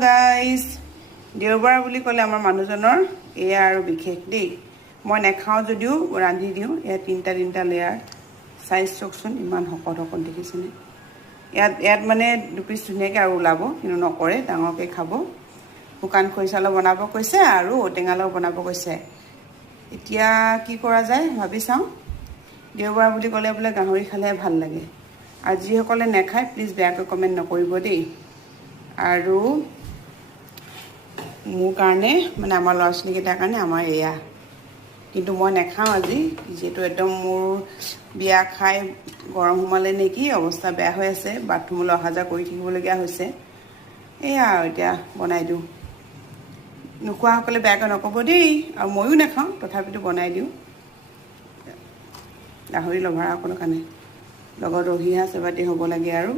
guys দেওবাৰ বুলি ক'লে আমাৰ মানুহজনৰ এয়া আৰু বিশেষ দেই মই নেখাওঁ যদিও ৰান্ধি দিওঁ এয়া তিনিটা লেয়াৰ সাইজ চাওকচোন ইমান শকত দেখিছেনে ইয়াত মানে দুপিচ ধুনীয়াকৈ আৰু ওলাব কিন্তু নকৰে ডাঙৰকৈ খাব শুকান খৰিচালৰ বনাব কৈছে আৰু ঔটেঙালৰ বনাব কৈছে এতিয়া কি কৰা যায় ভাবি চাওঁ দেওবাৰ বুলি ক'লে বোলে গাহৰি খালে ভাল লাগে আৰু যিসকলে নেখায় প্লিজ বেয়াকৈ কমেণ্ট নকৰিব দেই আৰু মোৰ কাৰণে মানে আমাৰ ল'ৰা ছোৱালীকেইটাৰ কাৰণে আমাৰ এয়া কিন্তু মই নেখাওঁ আজি যিহেতু একদম মোৰ বিয়া খাই গৰম সোমালে নেকি অৱস্থা বেয়া হৈ আছে বাথৰুমলৈ অহা যোৱা কৰি থাকিবলগীয়া হৈছে এয়া আৰু এতিয়া বনাই দিওঁ নোখোৱাসকলে বেয়াকৈ নক'ব দেই আৰু ময়ো নাখাওঁ তথাপিতো বনাই দিওঁ গাহৰি লভাৰসকলৰ কাৰণে লগত ৰহি হাঁহ চেপাতি হ'ব লাগে আৰু